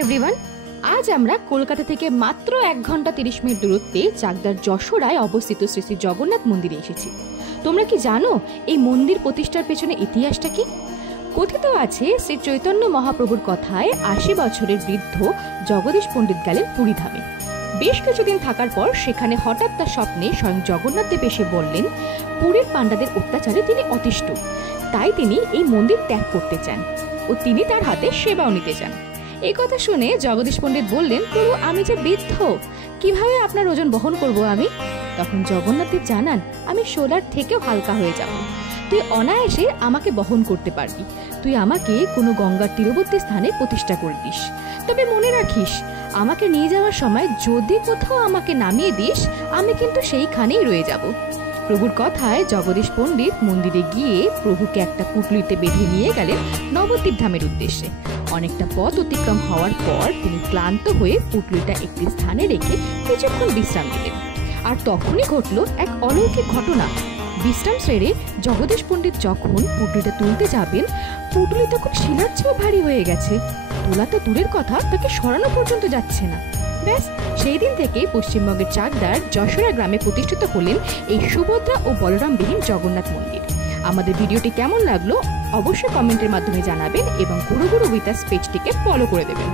Everyone, আজ আমরা কলকাতা থেকে মাত্র 1 ঘন্টা 30 মিনিট দূরত্বে চাকদার যশোরায় অবস্থিত শ্রী শ্রী জগন্নাথ মন্দিরে এসেছি। তোমরা কি জানো এই মন্দির প্রতিষ্ঠার পেছনে ইতিহাসটা কি? কথিত আছে শ্রী চৈতন্য মহাপ্রভুর কথায় 80 বছরের বৃদ্ধ জগদীশ পণ্ডিত গেলেন পুরী ধামে। বেশ কিছুদিন থাকার পর সেখানে হঠাৎ তার স্বপ্নে স্বয়ং জগন্নাথ দেব এসে বললেন পুরীর পাণ্ডাদের অত্যাচারে তিনি অতিষ্ঠ, তাই তিনি এই মন্দির ত্যাগ করতে চান ও তিনি তার হাতে সেবাও নিতে চান। এই কথা শুনে জগদীশ পণ্ডিত বললেন, প্রভু আমি যে বৃদ্ধ, কিভাবে আপনার ওজন বহন করব আমি? তখন জগন্নাথ দেব জানান, আমি সোলার থেকেও হালকা হয়ে যাব, তুই অনায়াসে আমাকে বহন করতে পারবি। তুই আমাকে কোনো গঙ্গার তীরবর্তী স্থানে প্রতিষ্ঠা করে দিস, তবে মনে রাখিস আমাকে নিয়ে যাওয়ার সময় যদি কোথাও আমাকে নামিয়ে দিস আমি কিন্তু সেইখানেই রয়ে যাব। প্রভুর কথায় জগদীশ পণ্ডিত মন্দিরে গিয়ে প্রভুকে একটা পুটলিতে বেঁধে নিয়ে গেলেন নবদ্বীপ ধামের উদ্দেশ্যে। অনেকটা পথ অতিক্রম হওয়ার পর তিনি ক্লান্ত হয়ে পুটলিটা একটি স্থানে রেখে কিছুক্ষণ বিশ্রাম নিলেন। আর তখনই ঘটল এক অলৌকিক ঘটনা। বিশ্রাম সেরে জগদীশ পণ্ডিত যখন পুটলিটা তুলতে যাবেন, পুটলি তখন শিলার চেয়েও ভারী হয়ে গেছে। তোলা তো দূরের কথা, তাকে সরানো পর্যন্ত যাচ্ছে না। ব্যাস, সেই দিন থেকে পশ্চিমবঙ্গের চাকদার যশোরা গ্রামে প্রতিষ্ঠিত হলেন এই সুভদ্রা ও বলরামবিহীন জগন্নাথ মন্দির। আমাদের ভিডিওটি কেমন লাগলো অবশ্যই কমেন্টের মাধ্যমে জানাবেন এবং গুরু গুরু উইথ আস পেজটিকে ফলো করে দেবেন।